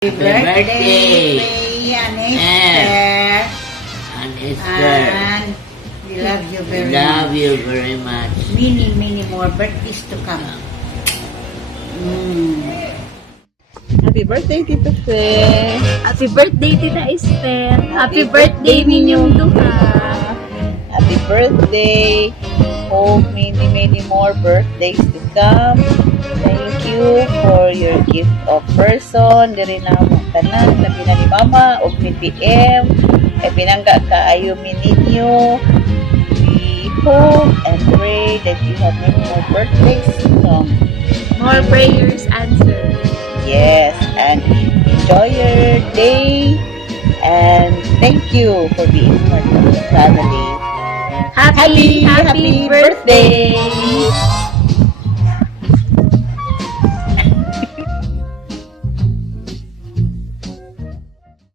Happy birthday, and Esther. And Esther, And we love you we very love much. you very much. Many more birthdays to come. Happy birthday, Tito Fe! Happy birthday, Tita Esther. Happy birthday ninyong duha. Happy birthday! Hope many more birthdays to come. Thank you for your gift of person. Diri na mo tanan, labi na ni Mama, o ni PM. E pinangga kaayo mi ninyo. We hope and pray that you have many more birthdays to come. More prayers answered. Yes, and enjoy your day. And thank you for being part of the family. Happy Happy birthday!